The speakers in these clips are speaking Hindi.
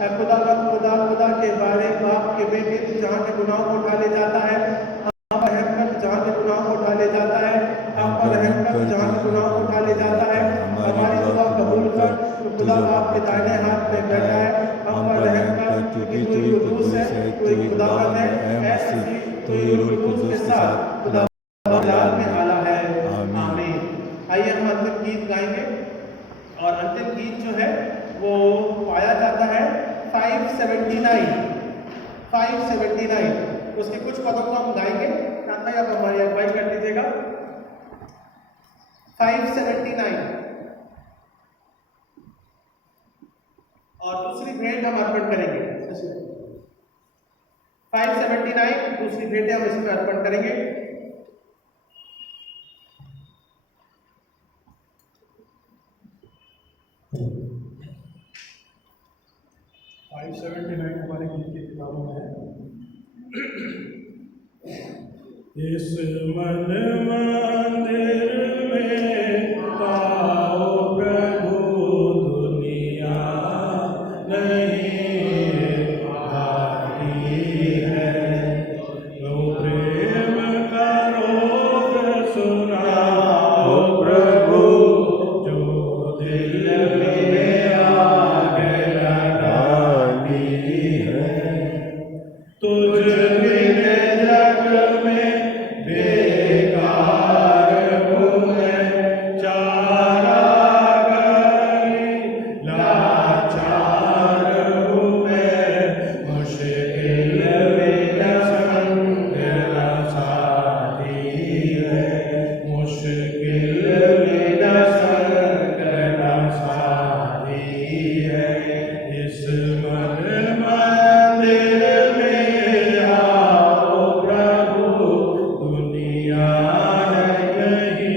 खुदा के बारे बाप के बेटे तू जहाँ के गुनाहों को उठा ले जाता है, हम पर रहम कर जहाँ के गुनाहों को उठा ले जाता है, हम पर रहम कर जहाँ के गुनाहों को उठा ले जाता है, हमारी दुआ कबूल कर तो खुदा बाप के दाहिने हाथ में बैठा है, हम पर रहम कर क्योंकि तू ही कुदूस है, तू ही खुदावंद है, ऐ मसीह तू ही रूह कुदूस के साथ खुदा लाल में आला है। आमीन। आइए हम अंतिम गीत गाएंगे और अंतिम गीत जो है वो पाया जाता है 579 उसके कुछ पदों को हम गाएंगे। कांता आप हमारी अगुवाई कर दीजिएगा। 579 और दूसरी भेंट हम अर्पण करेंगे। 579 दूसरी भेंट हम इसमें अर्पण करेंगे। 579 हमारे गीत की किताबों में है। इस मन मंदिर में आओ प्रभु, दुनिया नहीं भाती है, तो प्रेम का रोग सुनाओ प्रभु, जो दिल में आग लगाती है। तुझ बिन जग में बेकार हूँ मैं, चारागारी लाचार हूँ मैं, मुश्किल बिन संग न साथी है, मुश्किल बिन संग न साथी है। इस मन मंदिर में आओ प्रभु, दुनिया नहीं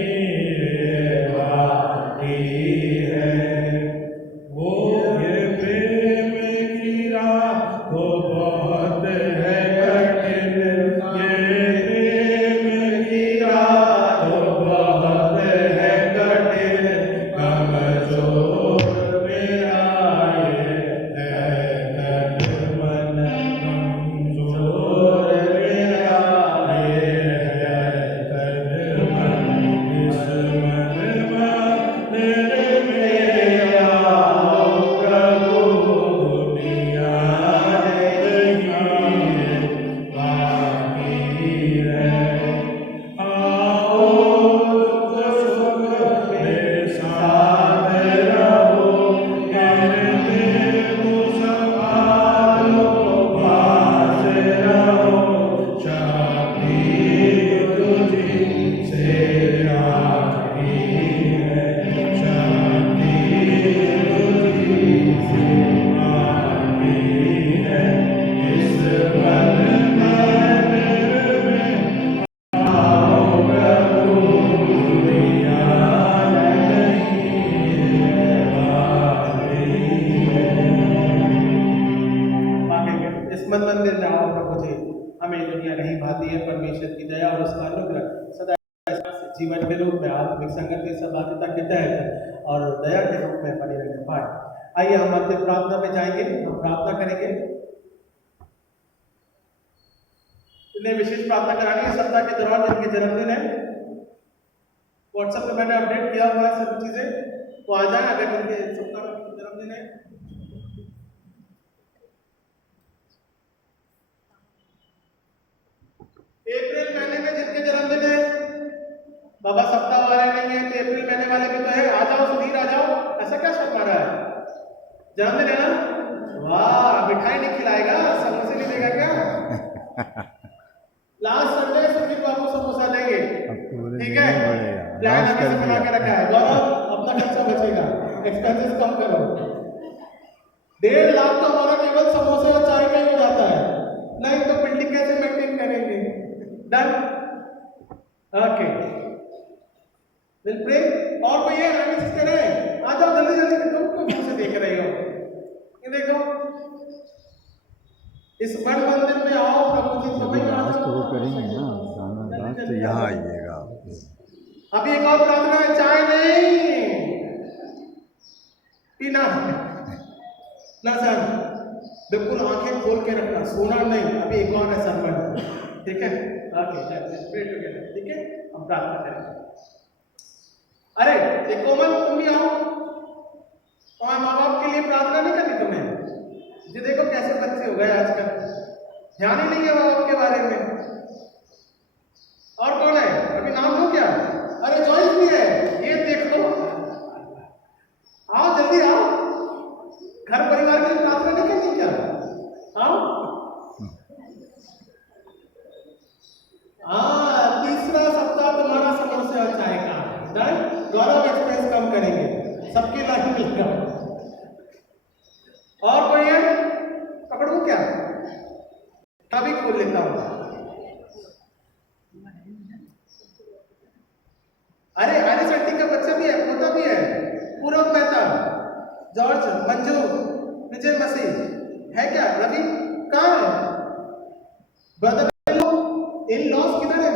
भाती है। वो ये प्रेम की राह वो बहुत है कठिन, ये प्रेम की राह वो बहुत है कठिन, कमजोर मेरा ये है तन मन, कमजोर मेरा ये है तन मन। इस मन मंदिर में आओ प्रभु, दुनिया नहीं भाती है। आओ सुख में साथ रहो, मेरे को संभालो, पास रहो, शादी तुझी से आती है, शादी तुझी से आती है। इस मन मंदिर में आओ प्रभु, दुनिया नहीं भाती है। इस मन मंदिर में आओ प्रभु जी, हमें दुनिया नहीं भाती है, परमेश्वर की दया और उसका अनुग्रह सदा जीवन के रूप में आत्मिक संगति सहभागिता के तहत और दया के रूप में बनी रहने पाए। आइए हम अंतिम प्रार्थना में जाएंगे, हम प्रार्थना करेंगे। इन्हें विशेष प्रार्थना करानी है सप्ताह के दौरान जिनके जन्मदिन है। व्हाट्सएप पे मैंने अपडेट किया हुआ है सब चीजें, तो आ जाए अगर जिनके सप्ताह में जन्मदिन है। अप्रैल महीने में जिनके जन्मदिन है, बाबा सप्ताह वाले नहीं है तो अप्रैल महीने वाले भी तो है, आ जाओ सुधीर आ जाओ, ऐसा क्या शर्मा रहा है? जन्मदिन है ना, वाह मिठाई नहीं खिलाएगा, समोसे नहीं देगा क्या? लास्ट संडे सुधीर बाबू समोसा देंगे, ठीक है? प्लान अभी से बना के रखा है। गौरव अपना खर्चा बचेगा, एक्सपेंसेस कम करो। 1.5 लाख तो हमारा केवल समोसे और चाय का ही हो जाता है, नहीं तो बिल्डिंग कैसे मेंटेन करेंगे? Done, okay, will pray. और कोई है आगे से करे, आ जाओ जल्दी जल्दी, तुम क्यों से देख रहे हो? ये देखो, इस बड़ मंदिर में आओ प्रभु जी, तो आज तो वो करेंगे ना गाना डांस, तो यहाँ आइएगा। अभी एक और प्रार्थना है, चाय नहीं पीना ना सर, बिल्कुल आंखें खोल के रखना, सोना नहीं। अभी एक और है सरमन, ठीक है? ओके, प्रे टुगेदर, ठीक है? हम प्रार्थना करेंगे। अरे ये कोमल, तुम भी आओ। तुम्हारे माँ बाप के लिए प्रार्थना नहीं करनी तुम्हें? ये देखो कैसे बच्चे हो गए आजकल, ध्यान ही नहीं है माँ बाप के बारे में। और कौन है? अभी नाम लो क्या? अरे जॉइस भी है, ये देख लो। आओ जल्दी आओ, घर परिवार के लिए प्रार्थना नहीं करनी क्या? आओ। हाँ, तीसरा सप्ताह तुम्हारा समर से अच्छा आएगा। गौरव एक्सप्रेस कम करेंगे, सबके लाइफ मिलेगा। और कोई है? पकड़ू क्या? कभी खोल लेता हूं। अरे आरिस आंटी का बच्चा भी है, पोता भी है, पूरब मेहता, जॉर्ज, मंजू, विजय मसीह है क्या? रवि कहाँ है? ब्रदर इन लॉस किधर है?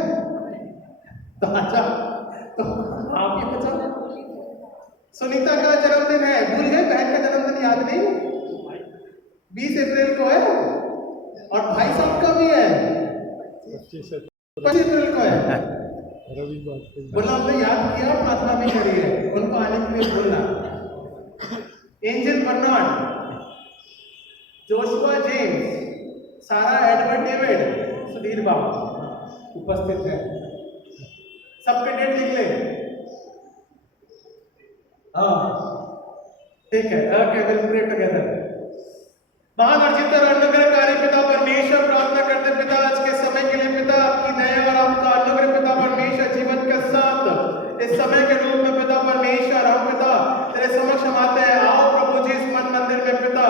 तो अच्छा, तो आप ये बचा। सुनीता का जन्मदिन है, भूल गए? बहन का जन्मदिन याद नहीं? 20 अप्रैल को है। और भाई साहब का भी है, 25 अप्रैल को है। बोला हमने याद किया, प्रार्थना भी करी है, उनको आने के लिए बोलना। एंजल बर्नार्ड, जोशुआ जेम्स, सारा एडवर्ड डेविड, सुधीर बाबू उपस्थित है। सबके डेट लिख ले। हाँ ठीक है, ओके, विल प्रे टुगेदर। महान और जितना अनुग्रहकारी पिता परमेश्वर, प्रार्थना करते पिता आज के समय के लिए पिता, आपकी दया और आपका अनुग्रह पिता परमेश्वर जीवन के साथ इस समय के रूप में पिता परमेश्वर, हम पिता तेरे समक्ष हम आते हैं। आओ प्रभु जी इस मन मंदिर में पिता,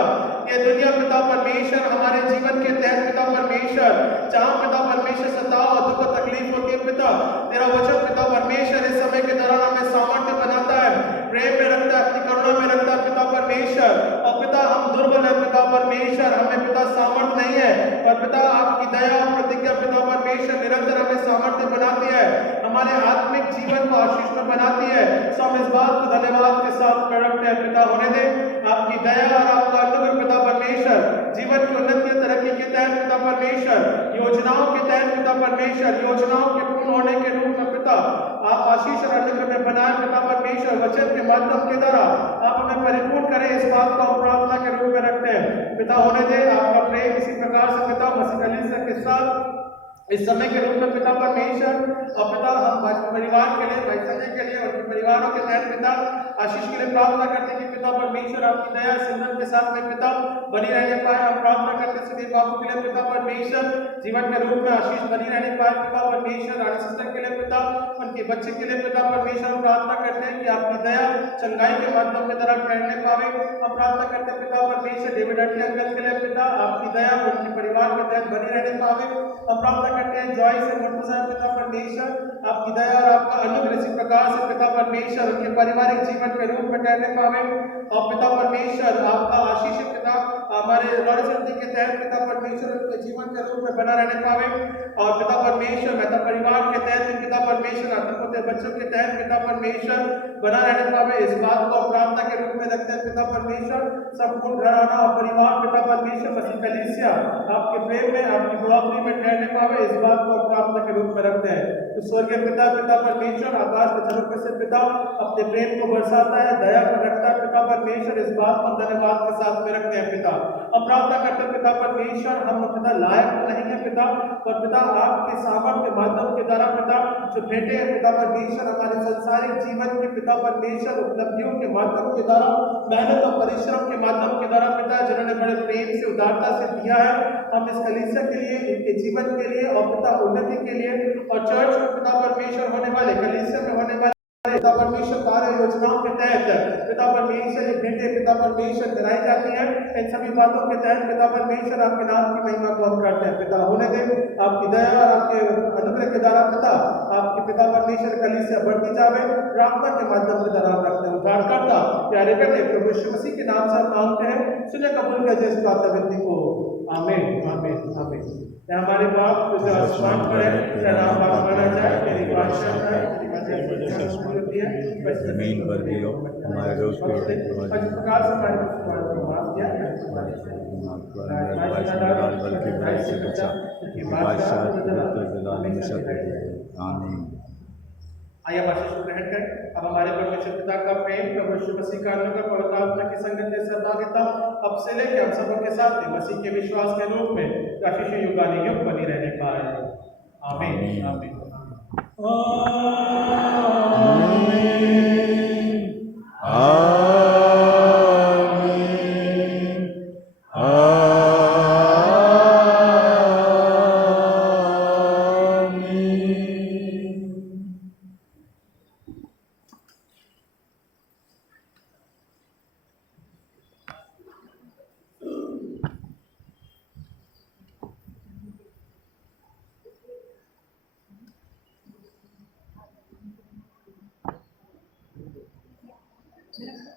ये दुनिया पिता परमेश्वर हमारे जीवन के तहत पिता परमेश्वर, जहाँ पिता परमेश्वर सताव और दुख तकलीफ होती है पिता, तेरा वचन पिता परमेश्वर इस समय के दौरान हमें सामर्थ्य बनाता है, प्रेम में रखता है, अपनी करुणा में रखता है पिता परमेश्वर। और पिता हम दुर्बल है पिता परमेश्वर, हमें पिता सामर्थ्य नहीं है, पर पिता आपकी दया और प्रतिज्ञा पिता परमेश्वर निरंतर हमें सामर्थ्य बनाती है, हमारे आत्मिक जीवन को आशीष में बनाती है। सो हम इस बात को धन्यवाद के साथ रखते हैं पिता। होने दे आपकी दया और आपका अनुग्रह पिता परमेश्वर जीवन की उन्नति तरक्की के तहत पिता परमेश्वर, योजनाओं के तहत पिता परमेश्वर, योजनाओं के पूर्ण होने के रूप में पिता आप आशीष और अनुग्रह में बनाए पिता परमेश्वर, वचन के माध्यम के द्वारा आप हमें परिपूर्ण करें, इस बात को हम प्रार्थना के रूप में रखते हैं पिता। होने दे आपका प्रेम इसी प्रकार से पिता मसीह कलीसिया के साथ इस समय के रूप में पिता परमेश्वर। और पिता हम परिवार के लिए, भाई संजय के लिए, उनके परिवारों के तहत पिता आशीष के लिए प्रार्थना करते हैं कि पिता परमेश्वर आपकी दया सिंधन के साथ में पिता बनी रहने पाए। हम प्रार्थना करते हैं सुधीर बाबू के लिए पिता परमेश्वर, जीवन के रूप में आशीष बनी रहने पाए पिता परमेश्वर। रानी सिस्टर के लिए पिता, उनके बच्चे के लिए पिता परमेश्वर हम प्रार्थना करते हैं कि आपकी दया चंगाई के माध्यम के द्वारा ठहरने पावे। हम प्रार्थना करते हैं पिता परमेश्वर डेविड आंटी अंकल के लिए पिता आपकी दया उनके परिवार के तहत बनी रहने पावे। हम प्रार्थना करते हैं जॉय से मुर्तजा पिता परमेश्वर, आपकी दया और आपका अनुग्रह इसी प्रकार से पिता परमेश्वर उनके पारिवारिक जीवन के रूप में ठहरने पावे। और पिता परमेश्वर आपका आशीष पिता हमारे लॉरेंस के तहत पिता परमेश्वर उनके जीवन के रूप में बना रहने पावे। और पिता परमेश्वर मेहता परिवार के तहत पिता परमेश्वर आत्मकते बच्चों के तहत पिता परमेश्वर बना रहने पावे। इस बात को प्रार्थना के रूप में रखते हैं पिता परमेश्वर, संपूर्ण घराना और परिवार पिता परमेश्वर मसीह कलीसिया आपके प्रेम में, आपकी बढ़ोतरी में ठहरने पावे। इस बात को प्रार्थना के रूप में रखते हैं। तो स्वर्गीय पिता पिता परमेश्वर आकाश के झरोखे से पिता अपने प्रेम को बरसाता है, दया को रखता है पिता परमेश्वर। इस बात को धन्यवाद के साथ में रखते हैं पिता। हम प्रार्थना करते हैं पिता परमेश्वर, हम पिता लायक तो नहीं है पिता, पर पिता आपके सामर्थ्य के माध्यम के द्वारा पिता जो भेंटे हैं पिता परमेश्वर हमारे संसारिक जीवन के पिता परमेश्वर उपलब्धियों के माध्यम के द्वारा, मेहनत और परिश्रम के माध्यम के द्वारा पिता जिन्होंने बड़े प्रेम से उदारता से दिया है, हम इस कलीसिया के लिए, इनके जीवन के लिए और पिता उन्नति के लिए और चर्च में पिता परमेश्वर होने वाले, कलीसिया में होने वाले पिता परमेश्वर कार्य योजनाओं के तहत पिता परमेश्वर ये भेंटे पिता परमेश्वर कराई जाती है। इन सभी बातों के तहत पिता परमेश्वर आपके नाम की महिमा को हम करते हैं पिता। होने दे आपकी दया और आपके अनुग्रह के द्वारा पिता आपके पिता परमेश्वर कलीसिया बढ़ती जावे, प्रार्थना के माध्यम से द्वारा रखते हैं। उद्धारकर्ता प्यारे बेटे प्रभु यीशु मसीह के नाम से हम मांगते हैं, सुने कबूल कीजिए इस प्रार्थना विनती को। आमीन आमीन आमीन। हमारे बाप जो आसमान पर है, तेरा नाम माना जाए, तेरी बादशाह है, जमीन पर भी हमारे रोज के प्रकार से हमारे भाई संगराल बल्कि भाई से बचा बादशाह हमेशा आमीन। आइए आप आशीष ग्रहण करें। अब हमारे परमेश्वर पिता का प्रेम, प्रभु यीशु मसीह का अनुग्रह, पवित्र आत्मा की संगत से सहभागिता अब से लेकर हम सबों के साथ मसीह के विश्वास के रूप में आशीष युगानुयुग बनी रहने पाए। आमीन आमीन। मेरा